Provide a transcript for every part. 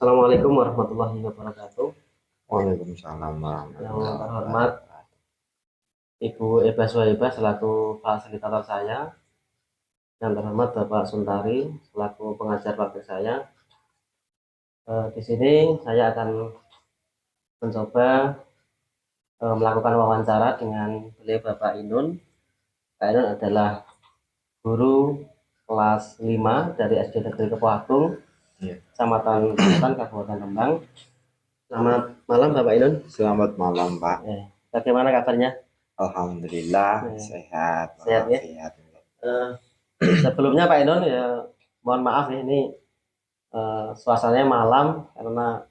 Assalamualaikum warahmatullahi wabarakatuh. Waalaikumsalam Yang warahmatullahi terhormat wabarakatuh. Ibu Eba Suhaibah selaku fasilitator saya, yang terhormat Bapak Suntari selaku pengajar praktik saya. Di sini saya akan mencoba melakukan wawancara dengan beliau Bapak Inun. Pak Inun adalah guru kelas 5 dari SD Negeri Kepoagung, Iya. Kecamatan Kecamatan Kabupaten Rembang. Selamat malam Bapak Inun. Selamat malam, Pak. Bagaimana kabarnya? Alhamdulillah sehat Sehat ya. walafiat. Sebelumnya Pak Inun ya mohon maaf ya ini suasananya malam karena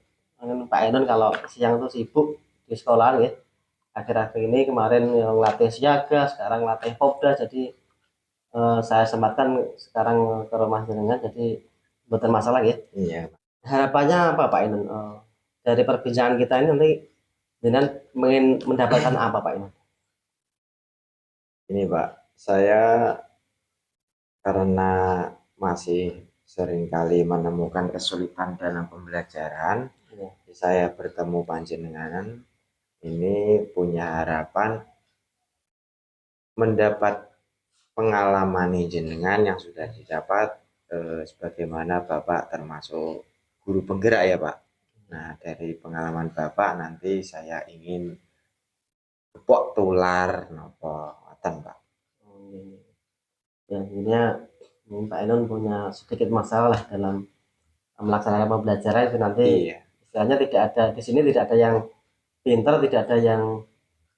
Pak Inun kalau siang itu sibuk di sekolah ya. Akhir-akhir ini kemarin yang latih siaga, sekarang latih popda, jadi saya sempatkan sekarang ke rumah jenengan, jadi bukan masalah ya. Iya. Harapannya apa Pak Inun dari perbincangan kita ini nanti jenengan ingin mendapatkan apa Pak Inun? Ini, Pak, saya karena masih seringkali menemukan kesulitan dalam pembelajaran, Ya. saya bertemu panjenengan ini punya harapan mendapat pengalaman jenengan yang sudah didapat sebagaimana Bapak termasuk guru penggerak ya, Pak. Nah, dari pengalaman Bapak nanti saya ingin kepok tular nopo ngoten, Pak. Ya, intinya Pak Inun punya sedikit masalah dalam melaksanakan pembelajaran itu nanti. Iya. Istilahnya tidak ada di sini, tidak ada yang pinter, tidak ada yang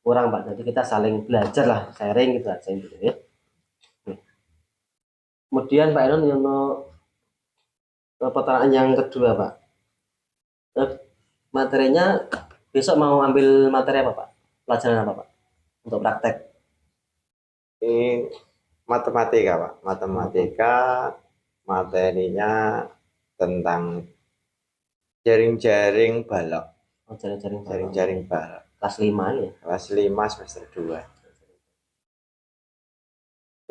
kurang Pak, jadi kita saling belajar lah, sharing gitu aja gitu ya. Kemudian Pak Inun untuk pertanyaan yang kedua Pak, materinya besok mau ambil materi apa Pak, pelajaran apa Pak untuk praktek? Ini matematika, Pak. Matematika materinya tentang jaring-jaring balok. Oh, jaring-jaring Jaring-jaring balok. kelas 5 ya. Kelas 5 semester 2.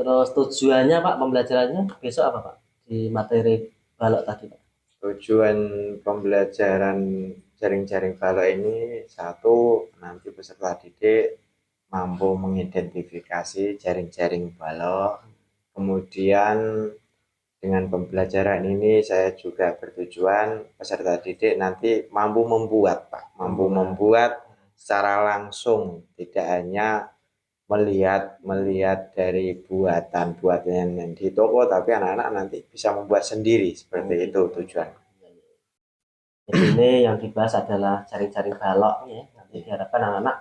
Terus tujuannya Pak pembelajarannya besok apa Pak di materi balok tadi Pak? Tujuan pembelajaran jaring-jaring balok ini satu, nanti peserta didik mampu mengidentifikasi jaring-jaring balok. Kemudian dengan pembelajaran ini saya juga bertujuan peserta didik nanti mampu membuat, Pak, mampu membuat secara langsung, tidak hanya melihat dari buatan yang di toko, tapi anak-anak nanti bisa membuat sendiri, seperti itu tujuan. Jadi ini yang dibahas adalah jaring-jaring balok ya. Nanti diharapkan anak-anak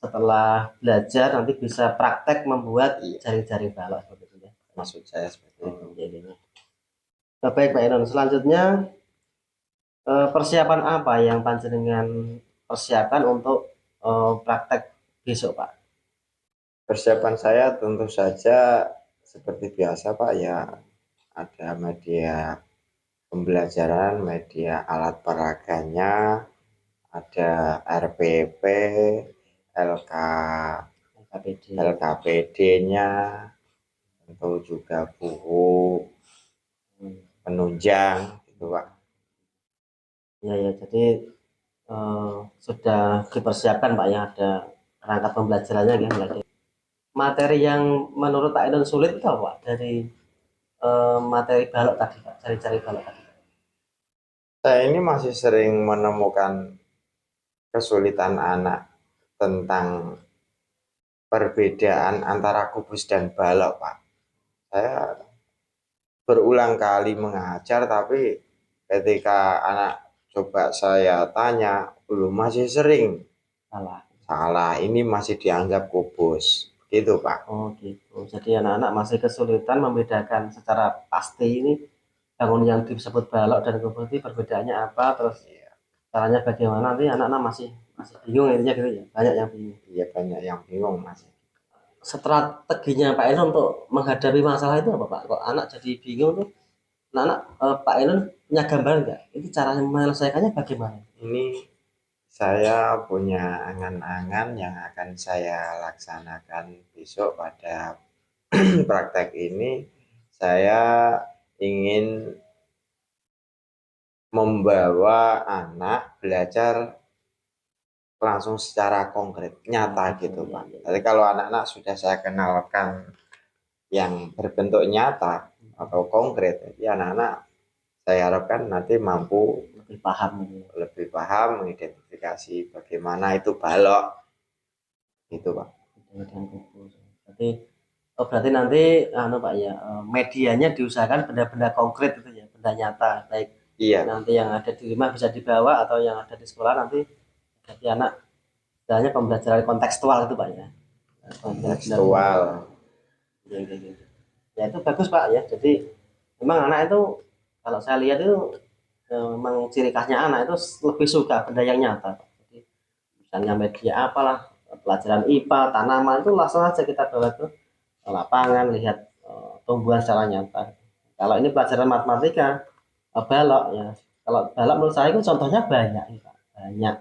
setelah belajar nanti bisa praktek membuat jaring-jaring balok seperti itu ya. Maksud saya seperti itu. Jadi ini. Baik Pak Inon, selanjutnya persiapan apa yang panjenengan persiapkan untuk praktek besok Pak? Persiapan saya tentu saja seperti biasa, Pak, ya, ada media pembelajaran, media alat peraganya, ada RPP, LK, LKPD-nya, tentu juga buku penunjang, gitu, Pak. Ya, jadi sudah dipersiapkan Pak ya, ada perangkat pembelajarannya ya. Materi yang menurut Pak Inon sulit itu apa Pak dari materi balok tadi Pak, cari-cari balok tadi? Saya ini masih sering menemukan kesulitan anak tentang perbedaan antara kubus dan balok, Pak. Saya berulang kali mengajar, tapi ketika anak coba saya tanya, belum masih sering salah. Ini masih dianggap kubus, gitu, Pak. Oh gitu. Jadi anak-anak masih kesulitan membedakan secara pasti ini bangun yang disebut balok dan kubus ini perbedaannya apa, terus caranya bagaimana, nanti anak-anak masih bingung intinya gitu ya. Banyak yang bingung. Iya, banyak yang bingung, Mas. Strateginya Pak Enon untuk menghadapi masalah itu apa Pak? Kok anak jadi bingung tuh? Anak Pak Enon punya gambar nggak? Itu cara menyelesaikannya bagaimana? Ini saya punya angan-angan yang akan saya laksanakan besok pada praktek ini. Saya ingin membawa anak belajar langsung secara konkret, nyata gitu Pak. Jadi kalau anak-anak sudah saya kenalkan yang berbentuk nyata atau konkret, jadi anak-anak saya harapkan nanti mampu lebih paham mengidentifikasi bagaimana itu balok gitu Pak. Berarti berarti nanti Pak ya, medianya diusahakan benda-benda konkret itu ya, benda nyata, baik Iya, nanti yang ada di rumah bisa dibawa atau yang ada di sekolah nanti jadi anak istilahnya pembelajaran kontekstual itu Pak ya. kontekstual. Ya itu bagus Pak ya. Jadi memang anak itu kalau saya lihat itu memang ciri khasnya anak itu lebih suka benda yang nyata. Jadi misalnya media apalah, pelajaran IPA, tanaman itu langsung aja kita bawa ke lapangan, lihat tumbuhan secara nyata. Kalau ini pelajaran matematika, balok ya. Kalau balok menurut saya itu contohnya banyak, Pak. Banyak.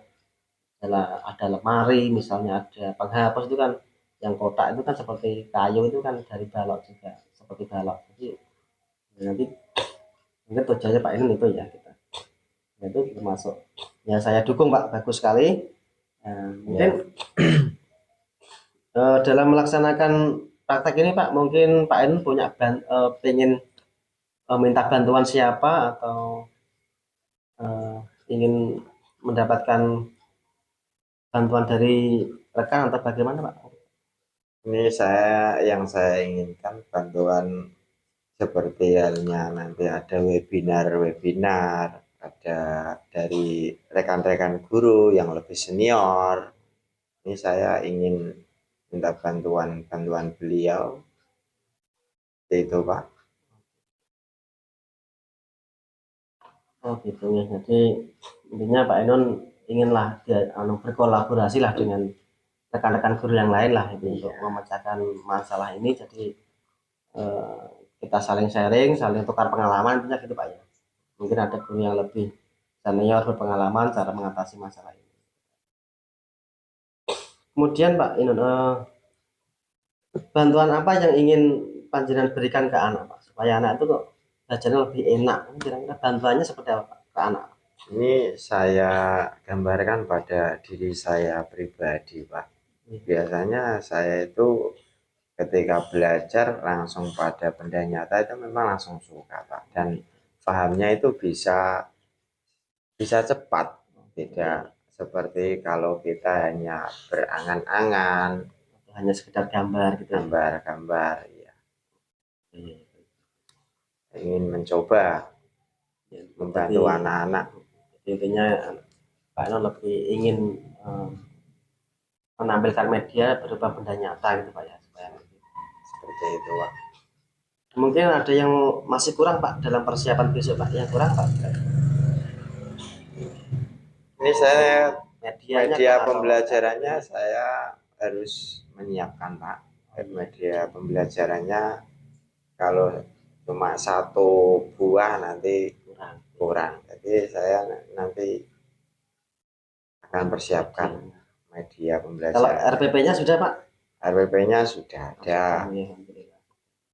Ada lemari, misalnya ada penghapus itu kan yang kotak itu kan seperti kayu itu kan dari balok juga, seperti balok. Jadi nanti mungkin tujuannya Pak ini itu ya kita. Nah, itu termasuk ya saya dukung Pak, bagus sekali. Mungkin dalam melaksanakan praktek ini Pak, mungkin Pak Ainun punya pengen minta bantuan siapa atau eh, ingin mendapatkan bantuan dari rekan atau bagaimana Pak? Ini yang saya inginkan bantuan seperti halnya nanti ada webinar-webinar, ada dari rekan-rekan guru yang lebih senior. Ini saya ingin minta bantuan beliau, itu Pak. Oh gitu ya. Jadi intinya Pak Ainun inginlah dia berkolaborasi lah dengan rekan-rekan guru yang lain lah itu untuk memecahkan masalah ini. Jadi eh, kita saling sharing, saling tukar pengalaman intinya gitu Pak ya. Mungkin ada guru yang lebih senior berpengalaman cara mengatasi masalah ini. Kemudian Pak Ainun, bantuan apa yang ingin panjenengan berikan ke anak Pak supaya anak itu kok belajarnya lebih enak? Kira-kira bantuannya seperti apa Pak, ke anak? Ini saya gambarkan pada diri saya pribadi Pak. Biasanya saya itu ketika belajar langsung pada benda nyata itu memang langsung suka Pak, dan pahamnya itu bisa cepat, tidak seperti kalau kita hanya berangan-angan, Hanya sekedar gambar gitu ya. gambar-gambar ya. Ingin mencoba Ya, membantu jadi anak-anak. intinya Pak Eno lebih ingin menampilkan media berupa benda nyata gitu Pak ya supaya Seperti itu Pak. mungkin ada yang masih kurang Pak dalam persiapan besok Pak, yang kurang Pak Ini saya medianya media kan atau pembelajarannya saya harus menyiapkan Pak. Media pembelajarannya kalau cuma satu buah nanti kurang. Jadi saya nanti akan persiapkan media kalau pembelajaran. RPP-nya sudah Pak? RPP-nya sudah ada.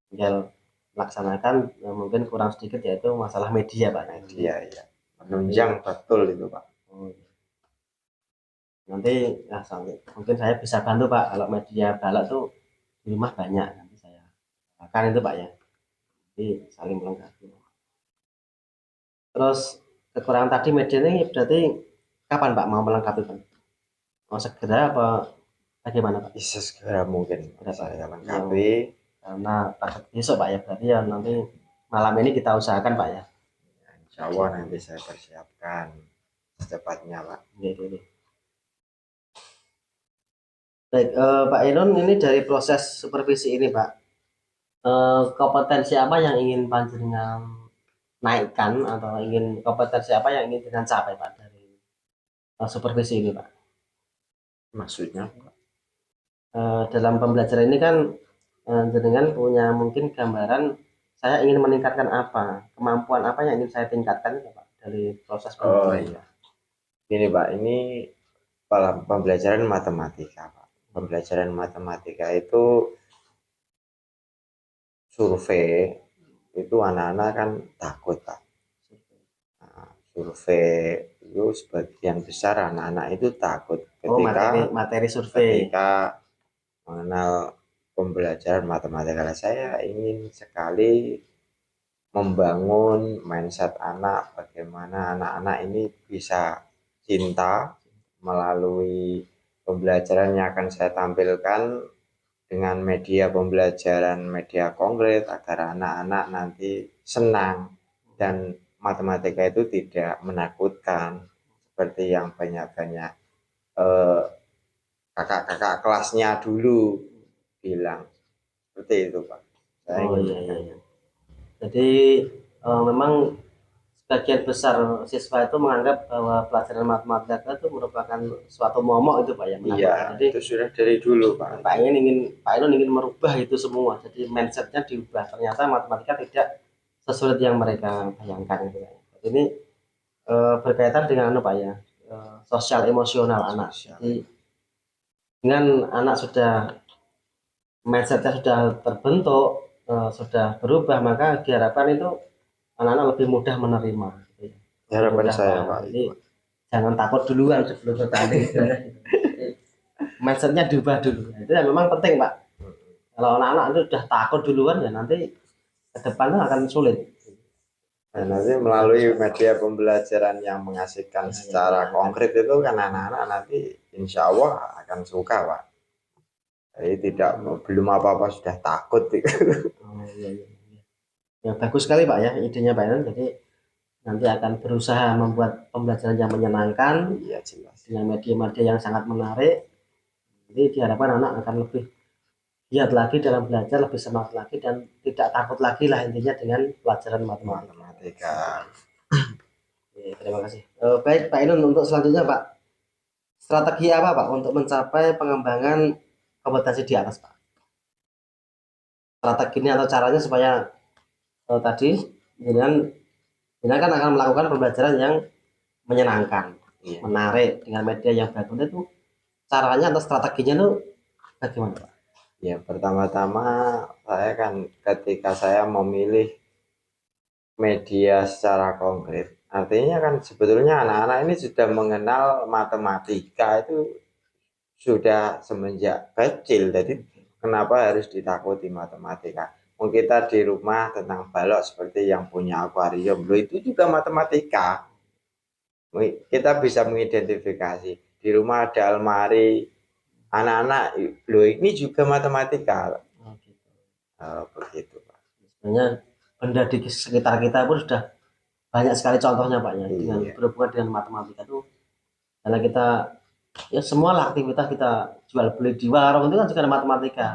Tinggal laksanakan mungkin kurang sedikit yaitu masalah media Pak. Media ya. Menunjang betul itu Pak. Nanti ya, mungkin saya bisa bantu Pak kalau media balok tuh di rumah banyak, nanti saya akan itu Pak ya, jadi saling melengkapi. Terus kekurangan tadi media ini berarti kapan Pak mau melengkapi Pak? Mau segera apa bagaimana Pak? Bisa segera mungkin saya lengkapi. Karena takut besok Pak ya, berarti ya nanti malam ini kita usahakan Pak ya. Insya Allah nanti saya persiapkan secepatnya Pak. Baik, Pak Irun, ini dari proses supervisi ini Pak, kompetensi apa yang ingin panjenengan naikkan atau ingin kompetensi apa yang ingin dengan capai Pak dari supervisi ini Pak? Maksudnya Dalam pembelajaran ini kan jenengan punya mungkin gambaran saya ingin meningkatkan apa, kemampuan apa yang ingin saya tingkatkan ya Pak dari proses pembelajaran. iya. Ini Pak, ini pembelajaran matematika Pak. Pembelajaran matematika itu survei itu anak-anak kan takut Pak. Nah, survei itu sebagian besar anak-anak itu takut materi survei. ketika mengenal pembelajaran matematika. Saya ingin sekali membangun mindset anak, bagaimana anak-anak ini bisa cinta melalui pembelajaran yang akan saya tampilkan dengan media pembelajaran, media konkret, agar anak-anak nanti senang dan matematika itu tidak menakutkan seperti yang banyak-banyak kakak-kakak kelasnya dulu bilang. Seperti itu, Pak. Iya. Jadi memang sebagian besar siswa itu menganggap bahwa pelajaran matematika itu merupakan suatu momok itu Pak ya. Iya, jadi itu sudah dari dulu Pak. Pak Inun ingin merubah itu semua. Jadi mindsetnya diubah. Ternyata matematika tidak sesulit yang mereka bayangkan gitu. Jadi ini berkaitan dengan Pak ya, sosial emosional anak. Jadi dengan anak sudah mindsetnya sudah terbentuk, sudah berubah, maka diharapkan itu anak-anak lebih mudah menerima. Harapan saya Pak. Jadi jangan takut duluan sebelum bertanding. Mindsetnya diubah dulu. Itu yang memang penting Pak. Kalau anak-anak itu sudah takut duluan ya nanti ke depan akan sulit. Dan nanti melalui media pembelajaran yang mengasihkan secara konkret itu kan anak-anak nanti insya Allah akan suka Pak. Jadi belum apa-apa sudah takut. Iya. Ya bagus sekali Pak ya idenya Pak Inun. Jadi nanti akan berusaha membuat pembelajaran yang menyenangkan. Iya jelas. Dengan media-media yang sangat menarik. Jadi diharapkan anak akan lebih giat lagi dalam belajar, lebih semangat lagi dan tidak takut lagi lah intinya dengan pelajaran matematika. Ya, terima kasih. Baik Pak Inun, untuk selanjutnya Pak, strategi apa Pak untuk mencapai pengembangan kompetensi di atas Pak? Strateginya atau caranya supaya tadi dengan kan akan melakukan pembelajaran yang menyenangkan, menarik dengan media yang bagus itu caranya atau strateginya itu bagaimana Pak? Ya pertama-tama saya kan ketika saya memilih media secara konkret, artinya kan sebetulnya anak-anak ini sudah mengenal matematika itu sudah semenjak kecil. Jadi kenapa harus ditakuti matematika? Kita di rumah tentang balok seperti yang punya akuarium, itu juga matematika. Kita bisa mengidentifikasi di rumah ada almari, anak-anak ini juga matematika. Begitu Pak. Sebenarnya benda di sekitar kita pun sudah banyak sekali contohnya Pak ya, dengan berhubungan dengan matematika itu, karena kita ya semua aktivitas kita jual beli di warung itu kan juga ada matematika.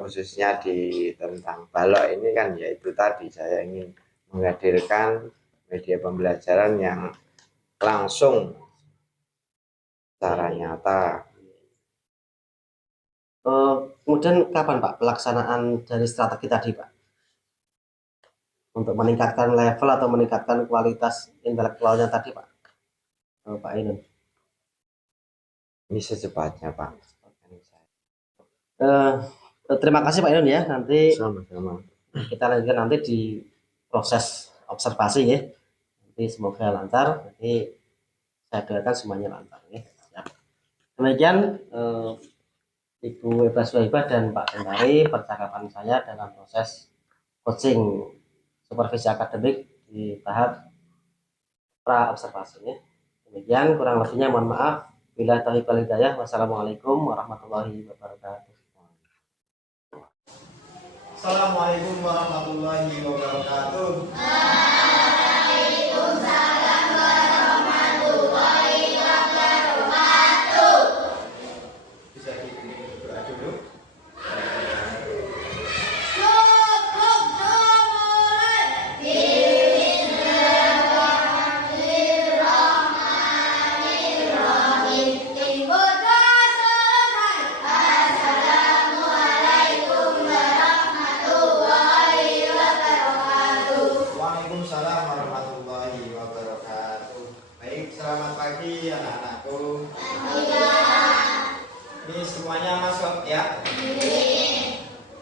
Khususnya di tentang balok ini kan ya itu tadi saya ingin menghadirkan media pembelajaran yang langsung secara nyata. Kemudian kapan Pak pelaksanaan dari strategi tadi Pak untuk meningkatkan level atau meningkatkan kualitas intelektualnya tadi Pak? Pak Inun. Ini secepatnya Pak. Terima kasih Pak Inun ya. Nanti sama-sama kita lanjutkan nanti di proses observasi ya. Nanti semoga lancar. Nanti saya doakan semuanya lancar ya. Demikian Ibu Eva Suhaibah dan Pak Tentari percakapan saya dalam proses coaching supervisi akademik di tahap pra observasi ya. Demikian kurang lebihnya mohon maaf. Bila taufiq wal hidayah. Wassalamualaikum warahmatullahi wabarakatuh. Assalamualaikum warahmatullahi wabarakatuh. Waalaikumsalam warahmatullahi wabarakatuh. Bisa didoa dulu. Cukup mulai. Bismillahirrahmanirrahim. Ibadah selesai. Assalamualaikum warahmatullahi wabarakatuh. Waalaikumsalam warahmatullahi wabarakatuh. Baik, selamat pagi anak-anakku. Ini semuanya masuk ya.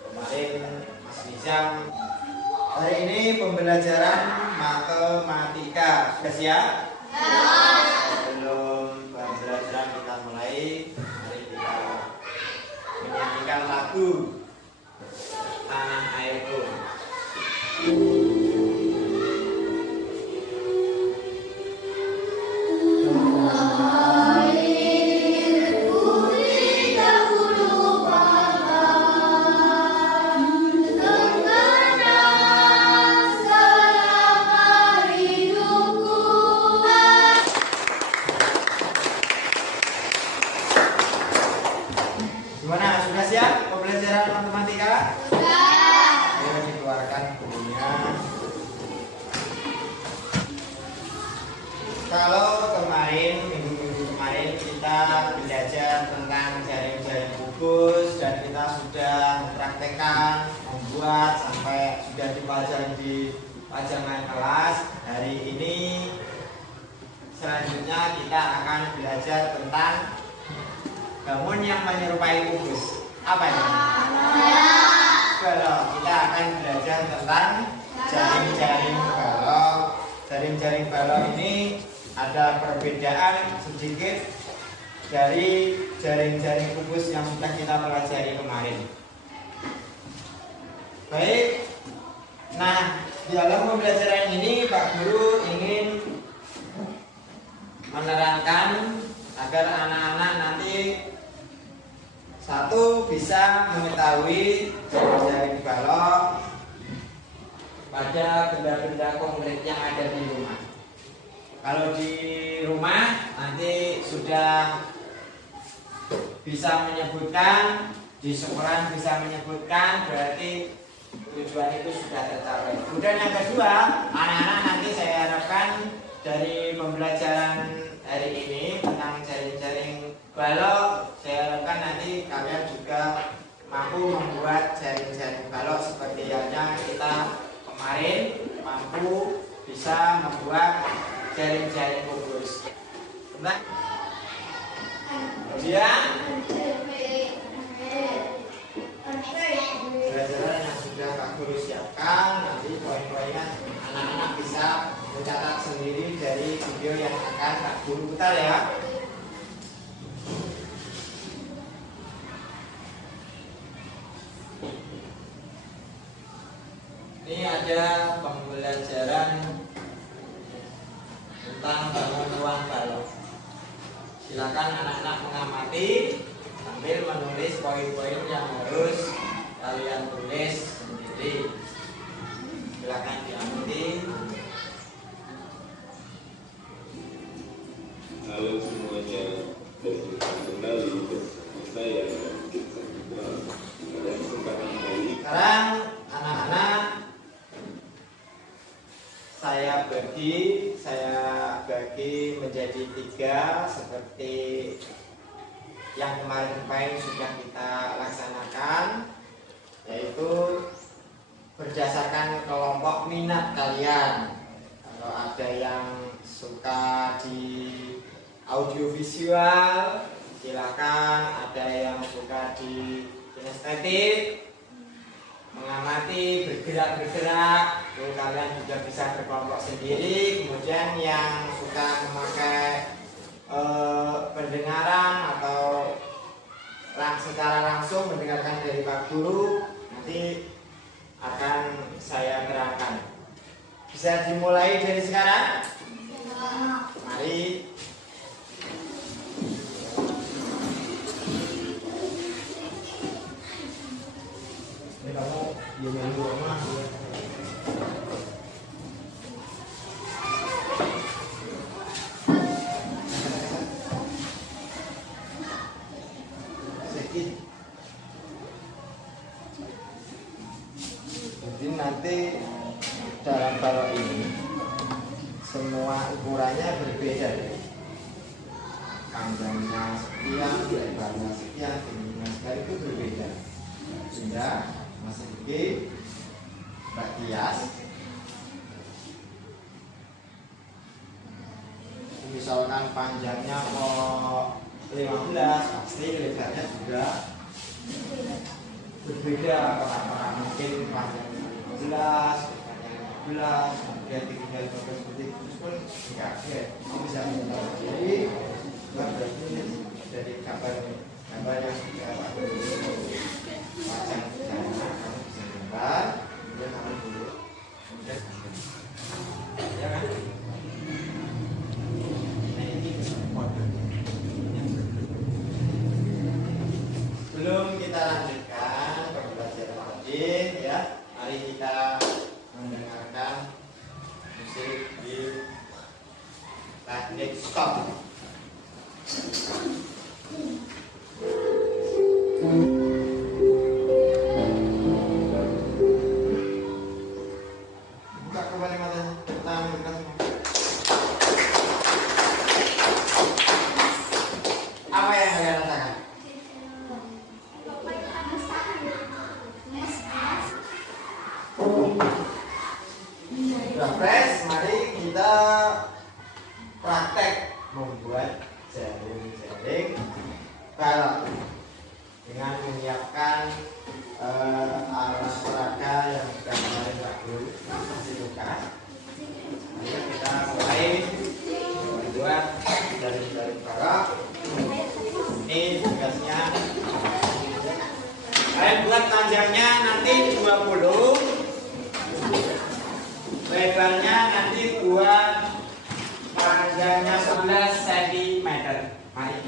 Kemarin Mas Nizam. Hari ini pembelajaran matematika. Sudah siap? Sebelum pembelajaran kita mulai, mari kita menyanyikan lagu Tanah Airku. Gimana? Sudah siap pembelajaran matematika? Ayo dikeluarkan bukunya. Kalau minggu kemarin kita belajar tentang jaring-jaring kubus dan kita sudah mempraktekkan membuat sampai sudah dipajang di pajangan kelas. Hari ini selanjutnya kita akan belajar tentang bangun yang menyerupai kubus. Apa ini? Balok. Kita akan belajar tentang jaring-jaring balok. Jaring-jaring balok ini ada perbedaan sedikit dari jaring-jaring kubus yang sudah kita pelajari kemarin. Baik. Nah, di dalam pembelajaran ini Pak Guru ingin menerangkan agar anak-anak nanti satu bisa mengetahui jaring-jaring balok pada benda-benda konkret yang ada di rumah. Kalau di rumah nanti sudah bisa menyebutkan, di sekolah bisa menyebutkan, berarti tujuan itu sudah tercapai. Kemudian yang kedua, anak-anak nanti saya harapkan dari pembelajaran hari ini tentang jaring-jaring balok, saya harapkan nanti kalian juga mampu membuat jaring-jaring balok seperti halnya kita kemarin mampu bisa membuat jaring-jaring kubus. Nah, kemudian pelajaran yang sudah Kak Guru siapkan, nanti poin-poinnya anak-anak bisa mencatat sendiri dari video yang akan Kak Guru putar ya. Ini ada pembelajaran tentang bangun ruang balok. Silakan anak-anak mengamati sambil menulis poin-poin yang harus kalian tulis sendiri. Silakan diamati. Halo semuanya, berjumpa kembali bersama saya pada kesempatan kali. Sekarang anak-anak saya bagi menjadi 3 seperti yang kemarin sudah kita laksanakan, yaitu berdasarkan kelompok minat kalian. Kalau ada yang suka di audiovisual, silakan. Ada yang suka di kinestetik, mengamati, bergerak-bergerak, lalu kalian juga bisa berkelompok sendiri. Kemudian yang suka memakai pendengaran atau secara langsung mendengarkan dari Pak Guru, nanti akan saya terangkan. Bisa dimulai dari sekarang? Mari. Ini kamu diam dulu rumah. Jadi nanti dalam balok ini semua ukurannya berbeda. Panjangnya sekian, lebarnya sekian, tingginya sekian, itu berbeda. Sehingga Mas Riki, Mbak Tias, misalkan panjangnya kok 15, pasti lebarnya juga berbeda. Orang-orang mungkin panjangnya 15, lebarnya 14 dia tinggal 15 detik terus pun kaget bisa mengenal jadi berarti dari gambar yang sudah pasang di sana kamu bisa gambar kemudian kamu dulu kemudian ya kan nah ini kode sebelum kita lanjutkan pembelajaran coding ya mari kita mendengarkan musik di teknik stop. Buka kembali matanya, pertama kita semua. Apa yang kalian rasakan? Sudah fresh, mari kita praktek membuat jaring-jaring balok dengan menyiapkan alat peraga yang sudah kemarin bagus dibuka. Mari kita mulai membuat jaring-jaring balok. Ini tugasnya. Kalian buat panjangnya nanti 20, lebarnya nanti buat panjangnya 11 cm. Mari.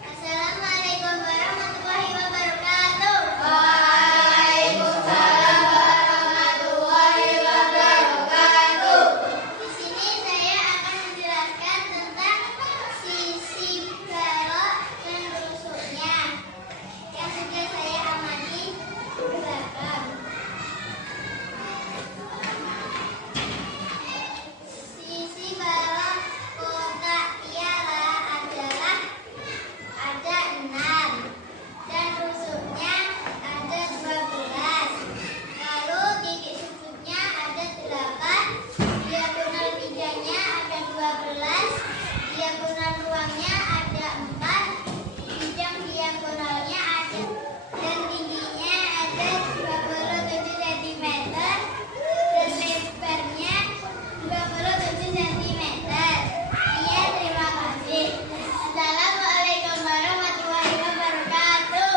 Assalamualaikum warahmatullahi wabarakatuh. Di sini saya akan menjelaskan tentang sisi balok dan rusuknya yang sudah saya amati di belakang. Sisi balok kotak piala adalah ada 6 dan rusuknya ada 12. Lalu titik sudutnya ada 8, diagonal tiganya ada 12, diagonal ruangnya ada 4, bidang diagonalnya ada dan tingginya ada 27 cm dan lebarnya 27 cm. Iya, terima kasih. Assalamualaikum warahmatullahi wabarakatuh.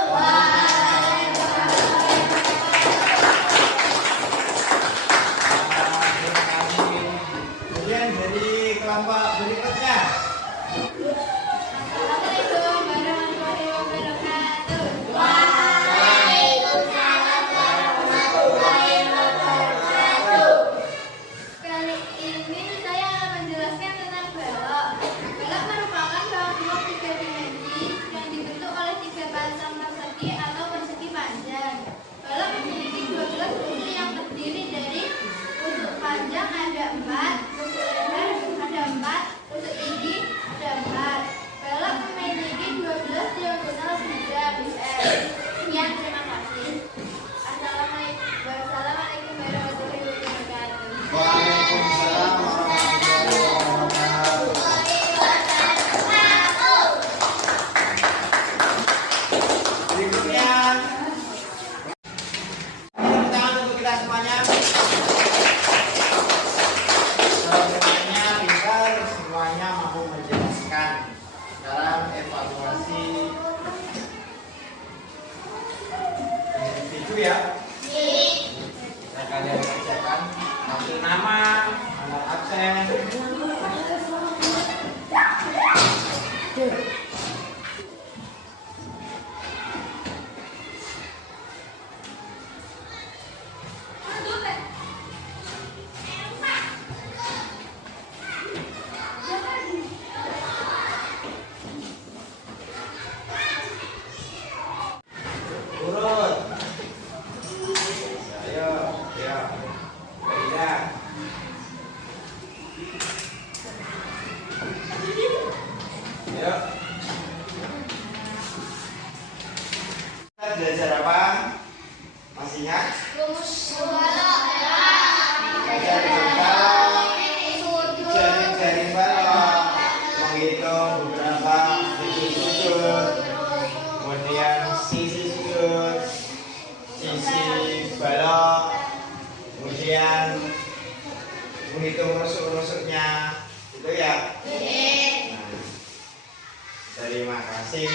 Kemudian dari kelompok berikutnya. Assalamualaikum warahmatullahi wabarakatuh. Waalaikumsalam warahmatullahi wabarakatuh. Kali ini saya akan menjelaskan tentang balok. Balok merupakan balok blok 3 dimensi yang dibentuk oleh 3 pasang persegi atau persegi panjang. Balok memiliki 12 rusuk yang terdiri dari rusuk panjang ada 4, rusuk lebar ada 4, rusuk tinggi ada 4. Balok memiliki 12 diagonal bidang. Sekian, terima kasih. Assalamualaikum warahmatullahi wabarakatuh. Waalaikumsalam warahmatullahi wabarakatuh. Berikutnya tepuk tangan untuk kita semuanya. Semuanya pintar, semuanya mampu menjelaskan. Sekarang Setuju ya? Nah, kalian kerjakan kasih nama, nomor absen. Urut. Ayo, ya. Beda. Ayo. Kita belajar apa? Masih ingat? Belajar tentang jaring balok, menghitung beberapa sudut, kemudian sisi sudut, sisi balok, kemudian menghitung rusuk-rusuknya, itu ya. Nah, terima kasih.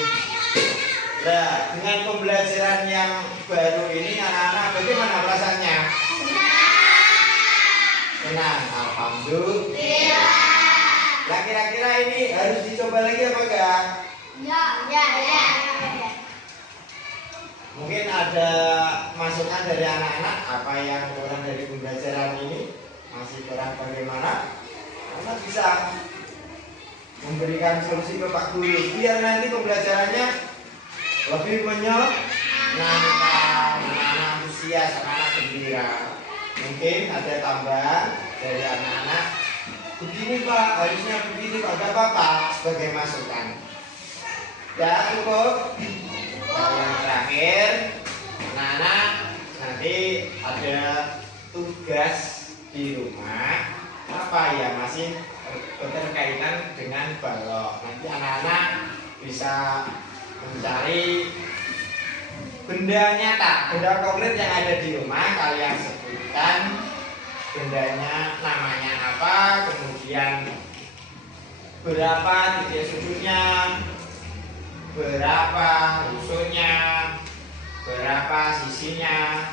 Nah, dengan pembelajaran yang baru ini anak-anak bagaimana perasaannya? Senang, alhamdulillah. Nah, kira-kira ini harus dicoba lagi apa enggak? Mungkin ada masukan dari anak-anak apa yang kurang dari pembelajaran ini, masih kurang bagaimana? Anak bisa memberikan solusi ke Pak Guru biar nanti pembelajarannya lebih menyenangkan, anak-anak antusias, anak-anak gembira. Mungkin ada tambahan dari anak-anak. Begini Pak, harusnya begini Pak, gak apa-apa sebagai masukan. Ya cukup. Yang terakhir, anak-anak nanti ada tugas di rumah apa ya masih berkaitan dengan balok. Nanti anak-anak bisa mencari benda nyata, benda konkret yang ada di rumah. Kalian sebutkan bendanya namanya apa, kemudian berapa titik sudutnya, berapa rusuknya, berapa sisinya,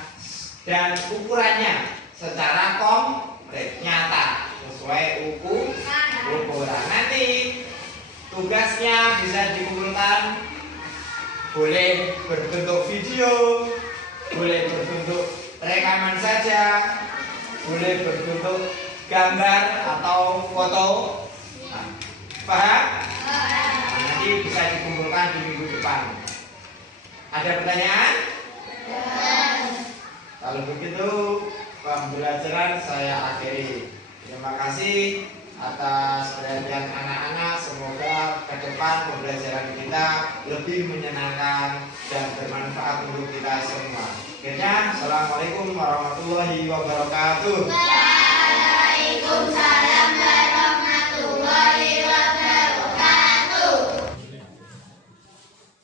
dan ukurannya secara konkret nyata sesuai ukuran. Nanti tugasnya bisa dikumpulkan, boleh berbentuk video, boleh berbentuk rekaman saja, boleh berbentuk gambar atau foto. Nah, paham? Nah, nanti bisa dikumpulkan di minggu depan. Ada pertanyaan? Kalau begitu pembelajaran saya akhiri. Terima kasih atas perhatian anak-anak. Semoga ke depan pembelajaran kita lebih menyenangkan dan bermanfaat untuk kita semua. Akhirnya, assalamualaikum warahmatullahi wabarakatuh. Waalaikumsalam warahmatullahi wabarakatuh.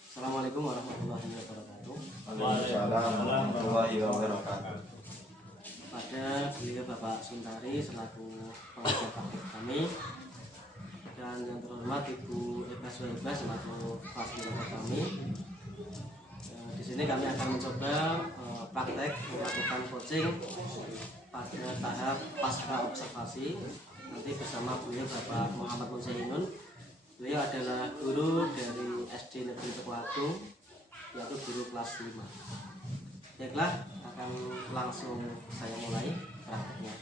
Assalamualaikum warahmatullahi wabarakatuh. Waalaikumsalam warahmatullahi wabarakatuh. Pada beliau Bapak Suntari selaku pengajar praktik kami, dan yang terhormat Ibu Eka Suhaibah selaku fasilitator kami. Di sini kami akan mencoba praktek melakukan coaching pada tahap pasca observasi nanti bersama beliau Bapak Muhammad Munsainun. Beliau adalah guru dari SD Negeri Teguagung, yaitu guru kelas 5. Baiklah, akan langsung saya mulai prakteknya.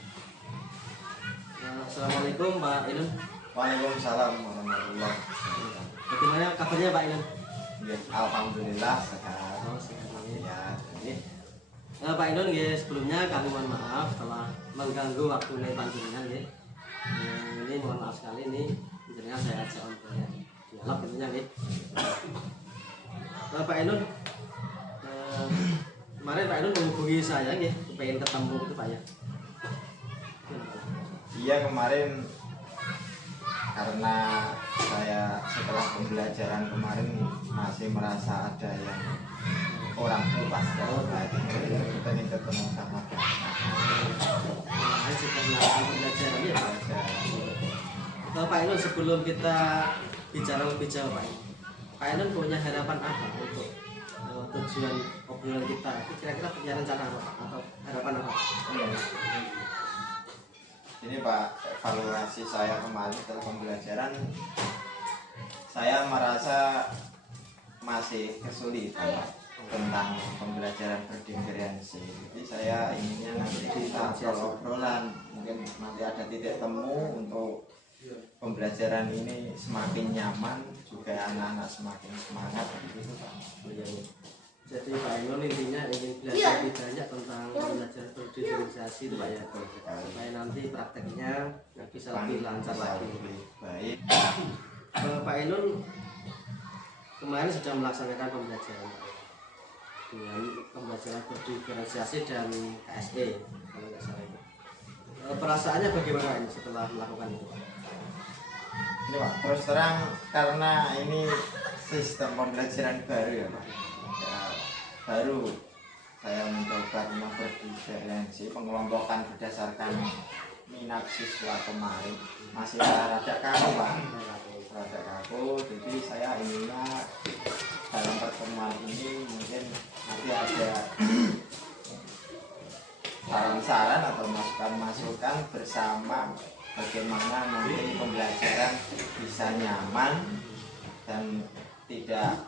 Assalamualaikum Pak Inun. Waalaikumsalam warahmatullahi wabarakatuh. Bagaimana kabarnya Pak Inun? Ya, alhamdulillah sehat. Oh, sehat. Ya, ini Pak Inun, ya, sebelumnya kami mohon maaf telah mengganggu waktu panjenengan ya. Ini mohon maaf sekali ini jenengan saya ajak untuk ya dialog tentunya ya. Pak Inun, kemarin Pak Inun menghubungi saya ya, pengen ketemu itu Pak ya. iya kemarin karena saya setelah pembelajaran kemarin masih merasa ada yang orang puas kita ingin ketemu sama Sudah melakukan pembelajaran ya Pak Inun. Sebelum kita bicara lebih jauh Pak Inun punya harapan apa untuk tujuan obrolan kita itu kira-kira punya rencana apa Pak? Atau harapan apa? Ini Pak, evaluasi saya kemarin setelah pembelajaran, saya merasa masih kesulitan Pak, tentang pembelajaran berdiferensi. Jadi saya inginnya nanti kita obrolan, mungkin nanti ada titik temu untuk pembelajaran ini semakin nyaman, juga anak-anak semakin semangat begitu Pak. Jadi Pak Ainun intinya ingin belajar lebih banyak tentang belajar berdiferensiasi itu Pak ya, supaya nanti prakteknya bisa lebih lancar lagi. Lebih baik. Pak Ainun kemarin sudah melaksanakan pembelajaran Pak, dengan pembelajaran berdiferensiasi dan KSE kalau nggak salah itu. Perasaannya bagaimana ini setelah melakukan itu Pak? Ini Pak, terus terang karena ini sistem pembelajaran baru ya Pak. Ya, baru saya mencoba berdiferensi, pengelompokan berdasarkan minat siswa kemarin masih rada kaku Pak, rada kaku. Jadi saya inginnya dalam pertemuan ini mungkin nanti ada saran-saran atau masukan-masukan bersama bagaimana nanti pembelajaran bisa nyaman dan tidak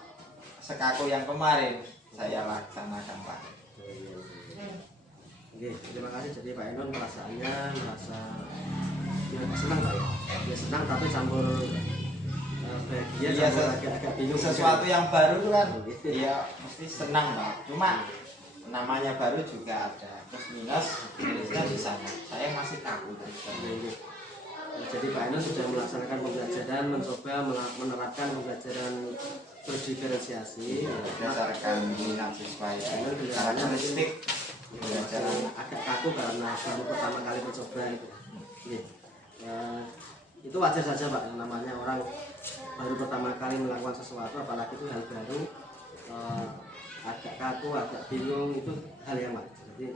sekaku yang kemarin saya laksanakan Pak. Oke, terima kasih. Jadi Pak Ainun merasa ya senang Pak ya. Ya senang tapi campur bahagia, Iya, campur agak bingung. Sesuatu yang baru itu kan ya mesti senang Pak. Cuma namanya baru juga ada plus minus, minusnya di sana. Saya masih kaku terus. Jadi Pak Ainun sudah melaksanakan pembelajaran, mencoba menerapkan pembelajaran berdiferensiasi Berdasarkan minat siswa itu, karakteristik pembelajaran agak kaku karena baru pertama kali mencoba itu. Itu wajar saja Pak, yang namanya orang baru pertama kali melakukan sesuatu, apalagi itu hal baru, agak kaku, agak bingung, itu hal yang wajar. Jadi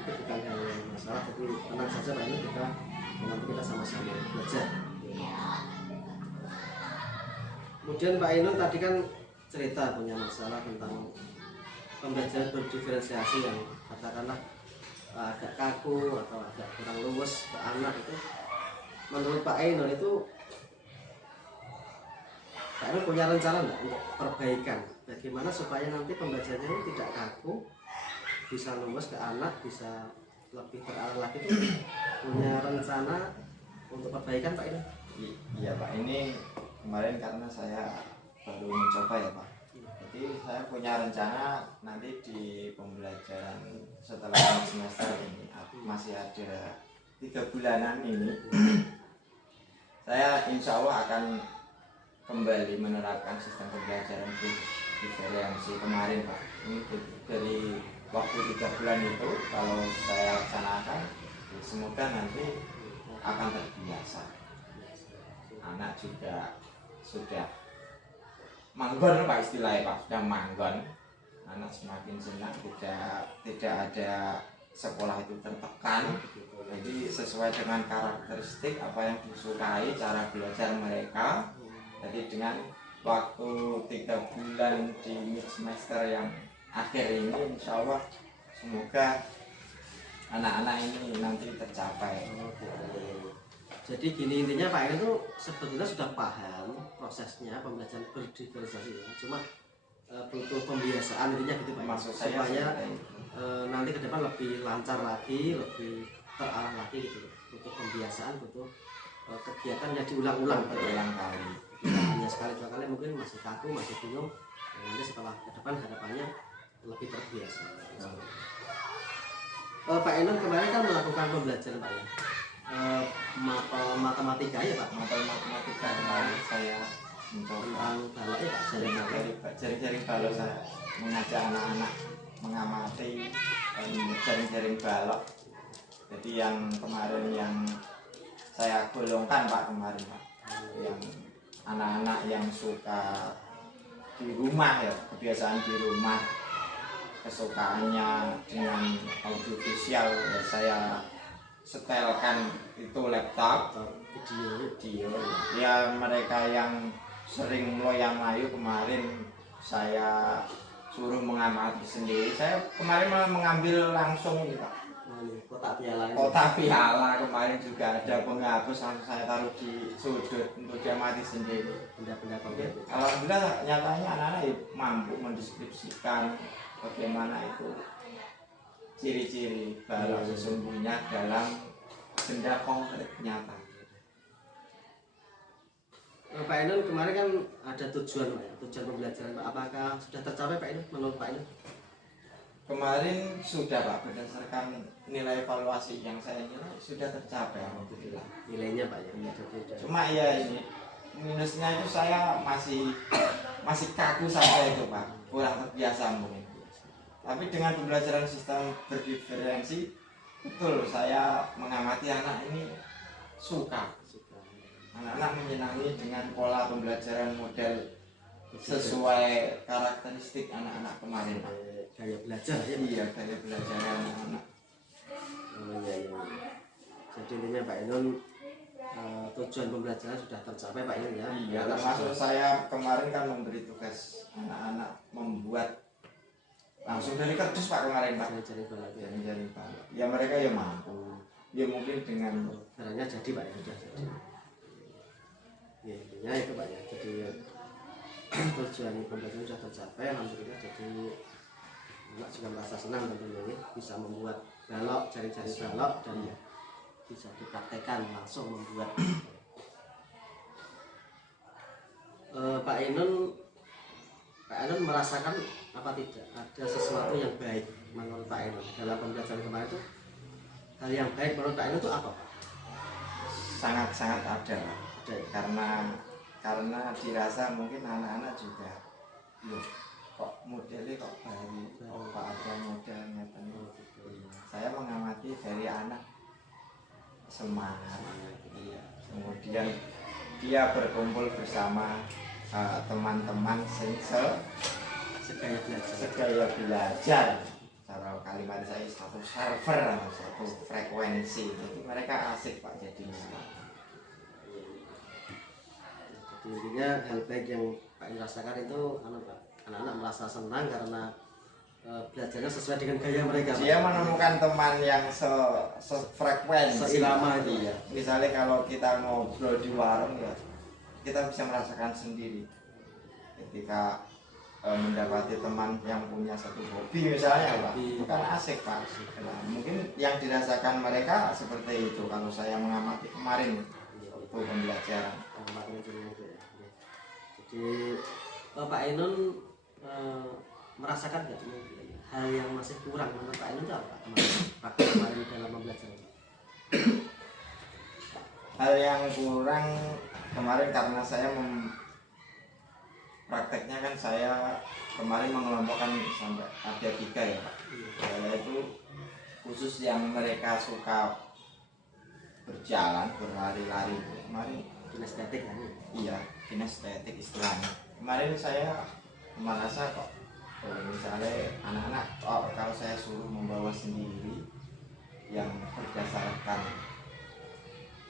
itu bukan hal yang masalah, tapi tenang saja Pak, ini nanti kita sama-sama belajar. Kemudian Pak Ainun tadi kan cerita punya masalah tentang pembelajaran berdiferensiasi yang katakanlah agak kaku atau agak kurang luwes ke anak itu. Menurut Pak Ainun itu, Pak Ainun punya rencana enggak untuk perbaikan? Bagaimana supaya nanti pembelajarannya ini tidak kaku, bisa luwes ke anak, bisa lebih terarah lagi, itu punya rencana untuk perbaikan Pak Ainun? Iya Pak, ini kemarin karena saya baru mencoba ya Pak. Jadi saya punya rencana nanti di pembelajaran setelah semester ini masih ada 3 bulanan ini saya insya Allah akan kembali menerapkan sistem pembelajaran diferensi kemarin Pak. Ini dari waktu 3 bulan itu kalau saya laksanakan, semoga nanti akan terbiasa. Anak juga sudah manggon Pak, istilahnya Pak, sudah manggon. Anak semakin senang, tidak ada sekolah itu tertekan. Jadi sesuai dengan karakteristik apa yang disukai cara belajar mereka. Jadi dengan waktu 3 bulan di mid semester yang akhir ini, insya Allah semoga anak-anak ini nanti tercapai. Jadi gini, intinya Pak Ainun itu sebetulnya sudah paham prosesnya pembelajaran berdiferensiasi ya. Cuma butuh pembiasaan intinya gitu Pak. Maksud saya supaya nanti ke depan lebih lancar lagi, lebih terarah lagi gitu. Butuh pembiasaan, butuh kegiatan yang diulang-ulang berulang kali. Hanya sekali 2 kali mungkin masih kaku, masih bingung. Nanti setelah ke depan harapannya lebih terbiasa. Pak Ainun kemarin kan melakukan pembelajaran Pak ya. Matematika ya Pak, Matematika kemarin saya mencoba tentang balok ya Pak, jaring-jaring balok. Saya mengajak anak-anak mengamati jaring-jaring balok. Jadi yang kemarin yang saya golongkan Pak kemarin Pak, yang anak-anak yang suka di rumah ya, kebiasaan di rumah, kesukaannya dengan audiovisual ya, saya setelkan itu laptop, video ya. Mereka yang sering meloyang layu kemarin saya suruh mengamati sendiri. Saya kemarin malah mengambil langsung ini Pak, Kotak piala ini. kotak piala. Kemarin juga ada penghapus, langsung saya taruh di sudut untuk dia mati sendiri. Benda-benda konkret. Alhamdulillah nyatanya anak-anak ya mampu mendeskripsikan bagaimana itu ciri-ciri balok sesungguhnya dalam benda konkret nyata. Pak Ainun kemarin kan ada tujuan Pak ya, tujuan pembelajaran Pak. Apakah sudah tercapai Pak Ainun menurut Pak Ainun? Kemarin sudah Pak, berdasarkan nilai evaluasi yang saya nilai sudah tercapai alhamdulillah. Nilainya Pak ya. Sudah. Cuma ya ini minusnya itu saya masih kaku sampai itu Pak, kurang terbiasa mungkin. Tapi dengan pembelajaran sistem berdiferensi, betul saya mengamati anak ini suka. Anak-anak menyenangi dengan pola pembelajaran model sesuai karakteristik anak-anak kemarin Pak. Gaya belajar ya. Iya, gaya belajar anak-anak. Oh iya iya. Jadi intinya Pak Ainun tujuan pembelajaran sudah tercapai Pak Ainun ya. Iya, termasuk saya kemarin kan memberi tugas anak-anak membuat langsung dari kardus Pak kemarin Pak. Cari balap ya. Jari balok. Ya mereka ya mampu. Ya mungkin dengan Barangnya jadi Pak ya sudah jadi. Ya intinya itu Pak ya. Jadi tujuan pembelajaran sudah tercapai. Alhamdulillah jadi anak juga merasa senang tentunya ini bisa membuat balok, cari-cari balok dan bisa dipraktekkan langsung membuat. Pak Ainun merasakan apa tidak ada sesuatu yang baik menurut Pak Ainun dalam pembelajaran kemarin itu? Hal yang baik menurut Pak Ainun itu apa Pak? sangat-sangat ada Pak. Ada ya? Karena dirasa mungkin anak-anak juga loh kok modelnya kok baru, kok ada modelnya penuh. Saya mengamati dari anak semangat, iya. Kemudian dia berkumpul bersama teman-teman segaya belajar. Cara kalimat saya satu server, satu frekuensi. Jadi mereka asik Pak jadinya. Jadi intinya hal baik yang Pak Ainun rasakan itu anak-anak merasa senang karena belajarnya sesuai dengan gaya mereka. Dia menemukan teman yang sefrekuensi, seirama itu ya. Misalnya kalau kita ngobrol di warung ya, kita bisa merasakan sendiri ketika mendapati teman yang punya satu hobi misalnya Pak, itu kan asik Pak. Nah, mungkin yang dirasakan mereka seperti itu kalau saya mengamati kemarin itu pembelajaran. Jadi Pak Ainun merasakan nggak hal yang masih kurang menurut Pak Ainun itu apa kemarin dalam pembelajaran? Hal yang kurang kemarin karena saya prakteknya kan saya kemarin mengelompokkan sampai ada 3 ya Pak. Yaitu khusus yang mereka suka berjalan, berlari-lari. Kemarin Kinestetik kan? iya, kinestetik istilahnya. Kemarin saya merasa kok misalnya anak-anak kalau saya suruh membawa sendiri yang berdasarkan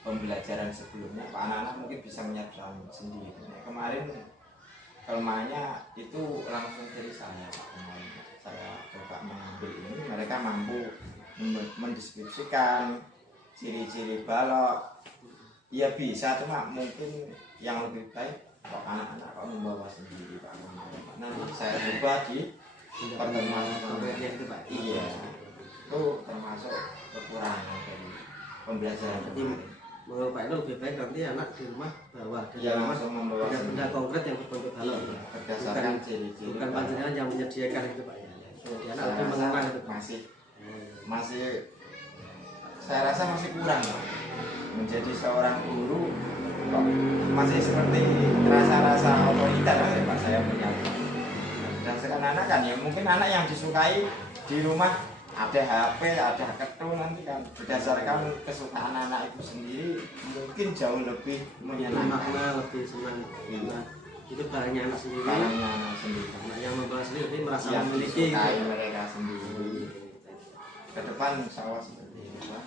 pembelajaran sebelumnya, anak-anak mungkin bisa menyeberang sendiri. Nah, kemarin kelemahannya itu langsung dari saya Pak. Kemarin saya coba mengambil ini, mereka mampu mendeskripsikan ciri-ciri balok. Ya bisa, cuma mungkin yang lebih baik kok anak-anak kok membawa sendiri Pak. Nanti saya coba di pertemuan itu Pak. Iya, itu termasuk kekurangan dari pembelajaran kemarin. Menurut Pak Ainun lebih baik nanti anak di rumah bawa dari Ya, rumah langsung membawa benda konkret yang berbentuk balok ya. berdasarkan ciri-ciri. Bukan panjenengan yang menyediakan itu Pak ya. Jadi anak Saya lebih rasa mengenal itu Pak. masih saya rasa masih kurang Pak. Menjadi seorang guru kok masih seperti rasa-rasa otoriter ya Pak saya punya. Berdasarkan anak kan ya mungkin anak yang disukai di rumah ada HP, ada kartu nanti kan berdasarkan kesukaan anak itu sendiri mungkin jauh lebih menyenangkan. Makna lebih senang. Iya. Itu barangnya anak sendiri. Barangnya anak sendiri. Anak yang membawa sendiri lebih merasa Yang memiliki. disukai mereka sendiri. Ke depan insya Allah seperti itu Pak.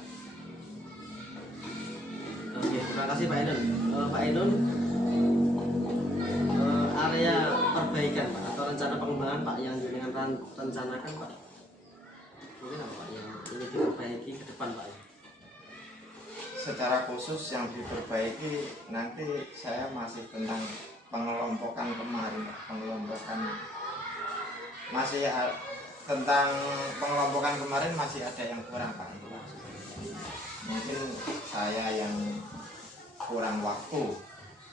Oke, terima kasih Pak Ainun. Pak Ainun, area perbaikan Pak atau rencana pengembangan Pak yang dengan rencanakan Pak? Mungkin apa Pak yang ini diperbaiki ke depan Pak? Secara khusus yang diperbaiki nanti saya masih tentang pengelompokan kemarin, tentang pengelompokan kemarin masih ada yang kurang Pak. Mungkin saya yang kurang waktu.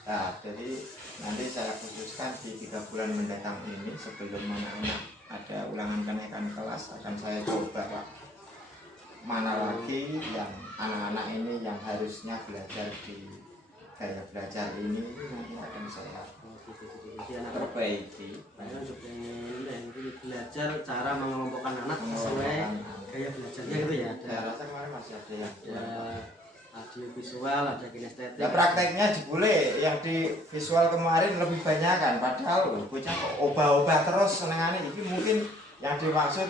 Nah, jadi nanti saya khususkan di 3 bulan mendatang ini sebelum anak-anak ada ulangan kenaikan kelas akan saya coba Pak. Mana lagi yang anak-anak ini yang harusnya belajar di gaya belajar ini nanti akan saya Jadi anak perbaiki. Pak juga ingin belajar cara mengelompokkan anak sesuai gaya belajarnya gitu ya. Saya rasa kemarin masih ada yang Ada audio visual, ada kinestetik. ya prakteknya boleh yang di visual kemarin lebih banyak kan, padahal bocah kok obah-obah terus senengane ini mungkin yang dimaksud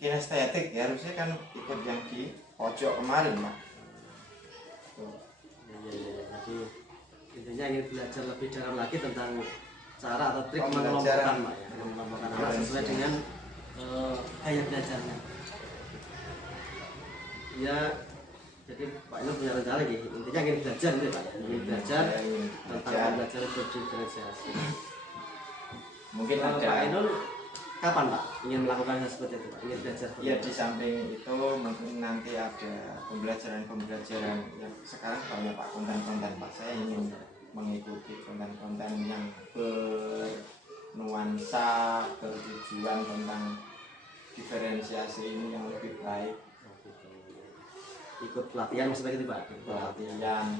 kinestetik ya, harusnya kan ikut yang di pojok kemarin Pak. Jadi intinya ingin belajar lebih dalam lagi tentang cara atau trik Pembelajaran. mengelompokkan Pak ya, mengelompokkan anak sesuai dengan gaya belajarnya. Ya, jadi Pak Inul punya rencana lagi, intinya ingin belajar gitu Pak, ingin belajar Saya ingin tentang belajar. pembelajaran berdiferensiasi. Mungkin Pak ada Inul kapan Pak ingin melakukan hal seperti itu Pak, ingin belajar? ya di samping itu mungkin nanti ada pembelajaran yang sekarang banyak Pak konten-konten Pak. Saya ingin mengikuti konten-konten yang bernuansa, bertujuan tentang diferensiasi ini yang lebih baik. Ikut pelatihan maksudnya gitu Pak? Pelatihan,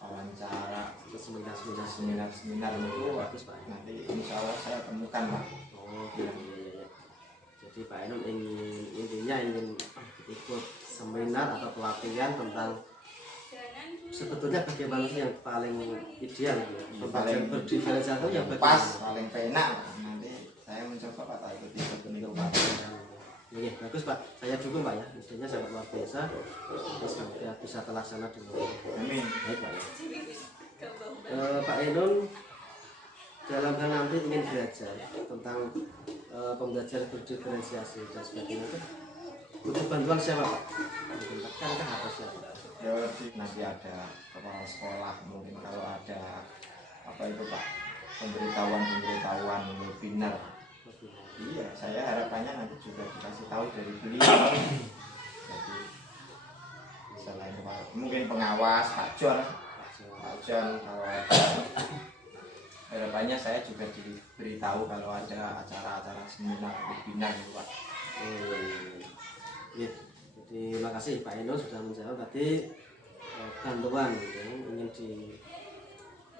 wawancara, Terus seminar-seminar. seminar-seminar itu Bagus Pak. nanti insya Allah saya temukan Pak. Oh iya. Jadi Pak Inul intinya ingin ikut seminar atau pelatihan tentang sebetulnya bagaimana sih yang paling ideal gitu ya? Pembelajaran berdiferensiasi itu yang pas bagaimana? paling penak nanti saya mencoba Pak tak ikuti itu Pak. Iya bagus Pak, saya dukung Pak ya, intinya sangat luar biasa, semoga bisa terlaksana dengan Amin. baik Pak ya. Pak Inul dalam hal nanti ingin belajar tentang pembelajaran berdiferensiasi dan sebagainya itu butuh bantuan siapa Pak? Mungkin tekankah atau siapa? Ya nanti ada kepala sekolah, mungkin kalau ada apa itu Pak, pemberitahuan webinar. Iya, saya harapannya nanti juga dikasih tahu dari beliau. Jadi selain mungkin pengawas Pak John kalau ada, harapannya saya juga diberitahu kalau ada acara-acara seminar webinar gitu Pak. Iya. Jadi makasih Pak Inul sudah menjawab tadi bantuan gitu, ini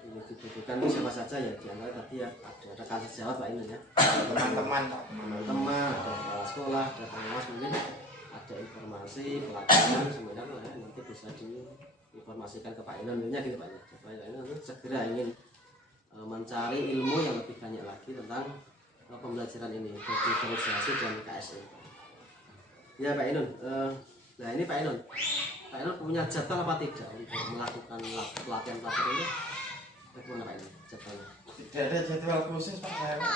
dibutuhkan siapa saja ya, di antara tadi ya ada rekan sejawat Pak Inul ya, Teman-teman Pak, teman-teman, ada kepala sekolah, ada pengawas, mungkin ada informasi pelatihan seminar lah ya, nanti bisa diinformasikan ke Pak Inul ya gitu Pak ya, supaya Pak Inul segera ingin mencari ilmu yang lebih banyak lagi tentang pembelajaran ini berdiferensiasi dan KSE. Ya Pak Inul, nah ini Pak Inul punya jadwal apa tidak untuk melakukan pelatihan ini? Bagaimana Pak Inul jadwalnya? tidak ada jadwal khusus Pak saya Pak.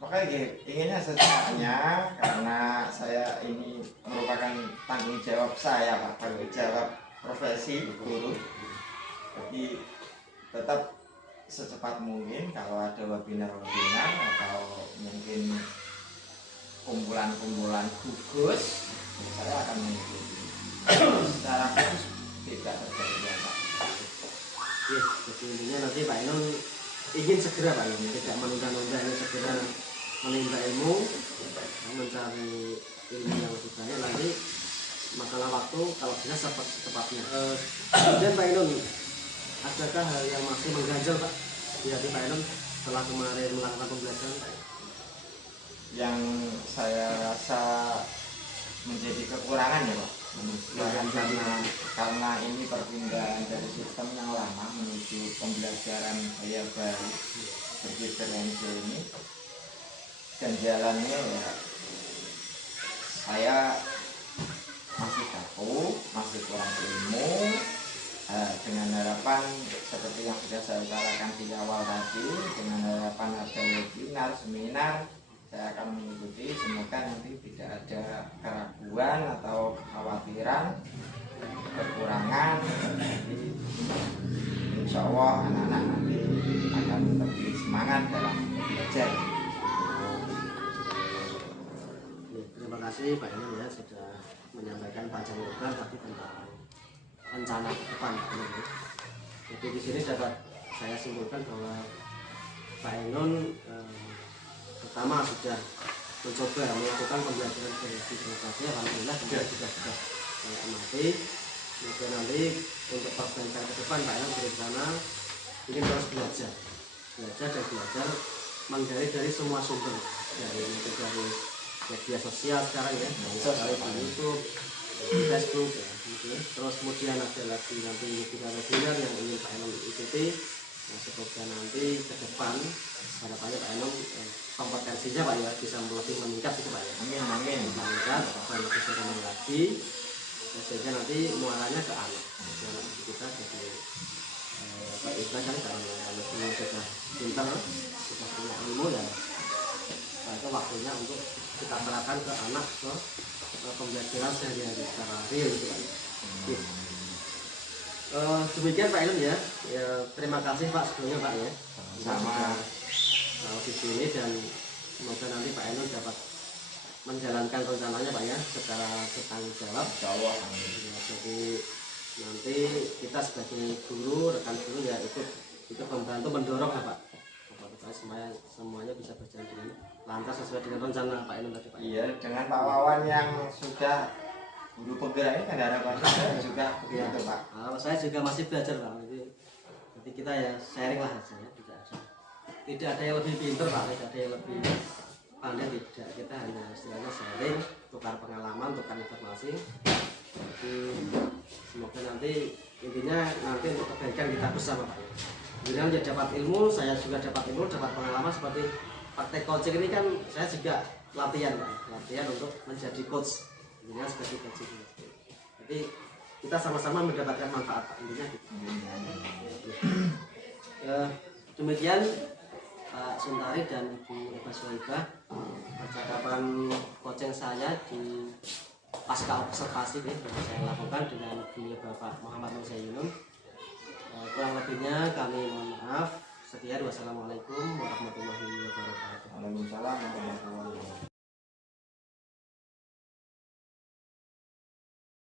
Makanya inginnya secepatnya karena saya ini merupakan tanggung jawab saya Pak, tanggung jawab profesi guru. Jadi tetap secepat mungkin kalau ada webinar atau mungkin kumpulan gugus saya akan mengikuti. Secara khusus tidak terjadi Pak. Yes, jadi intinya nanti Pak Inul ingin segera Pak Inul, tidak menunda-nunda, ingin segera menimba ilmu, mencari ilmu yang lebih banyak, nanti masalah waktu kalau bisa secepatnya. Kemudian Pak Inul, adakah hal yang masih mengganjal Pak di hati Pak Inul setelah kemarin melakukan pembelajaran Pak? Yang saya rasa menjadi kekurangan ya Pak, karena ini perpindahan dari sistem yang lama menuju pembelajaran gaya baru berdiferensi ini, dan jalannya ya saya masih kaku, masih kurang ilmu, dengan harapan seperti yang sudah saya utarakan di awal tadi, dengan harapan ada webinar, seminar, saya akan mengikuti. Semoga nanti tidak ada keraguan atau kekhawatiran, kekurangan. Jadi insya Allah anak-anak nanti akan lebih semangat dalam belajar. Terima kasih Pak Imam ya sudah menyampaikan panjang lebar tadi tentang rencana ke depan. Jadi di sini dapat saya simpulkan bahwa Pak Ainun pertama sudah mencoba melakukan pembelajaran berbasis demokrasi, alhamdulillah kemudian sudah saya amati. Kemudian nanti untuk perbaikan ke depan Pak Ainun berencana ingin terus belajar dan belajar menggali dari semua sumber, dari media sosial sekarang ya, dari YouTube, Facebook ya, terus kemudian ada lagi nanti webinar yang ingin Pak Ainun ikuti. Nah, semoga nanti ke depan harapannya Pak Ainun kompetensinya Pak ya bisa lebih meningkat gitu Pak ya. Amin. Meningkat dan lebih berkembang lagi, sehingga nanti muaranya ke anak kita jadi Pak Iqbal kan kalau sudah pintar, sudah punya ilmu ya, nah, itu waktunya untuk kita serahkan ke anak ke pembelajaran sehari-hari secara real gitu Pak. Demikian Pak Ainun ya. Terima kasih Pak sebelumnya Pak ya. Sama Di sini dan semoga nanti Pak Ainun dapat menjalankan rencananya Pak ya secara bertanggung jawab. insya Allah. Ya, jadi nanti kita sebagai guru, rekan guru ya ikut membantu mendorong ya Pak. Supaya semuanya bisa berjalan dengan lancar sesuai dengan rencana Pak Ainun tadi Pak. Iya, dengan Pak Wawan yang sudah guru penggerak ini kan harapannya saya juga begitu Pak. Saya juga masih belajar Pak. Jadi kita ya sharing lah saja ya. Tidak ada yang lebih pintar Pak, tidak ada yang lebih pandai, tidak. Kita hanya istilahnya sharing, tukar pengalaman, tukar informasi. Jadi semoga nanti intinya nanti untuk kebaikan kita bersama Pak. Kemudian ya dapat ilmu, saya juga dapat ilmu, dapat pengalaman seperti praktek coaching ini kan saya juga latihan Pak, latihan untuk menjadi coach, intinya sebagai coaching. Jadi kita sama-sama mendapatkan manfaat Pak, intinya gitu. Demikian Pak Suntari dan Ibu Eva Suhaibah percakapan coaching saya di pasca observasi yang saya lakukan dengan beliau Bapak Muhammad Nur Zainun. Kurang lebihnya kami mohon maaf. Sekian, wassalamualaikum warahmatullahi wabarakatuh.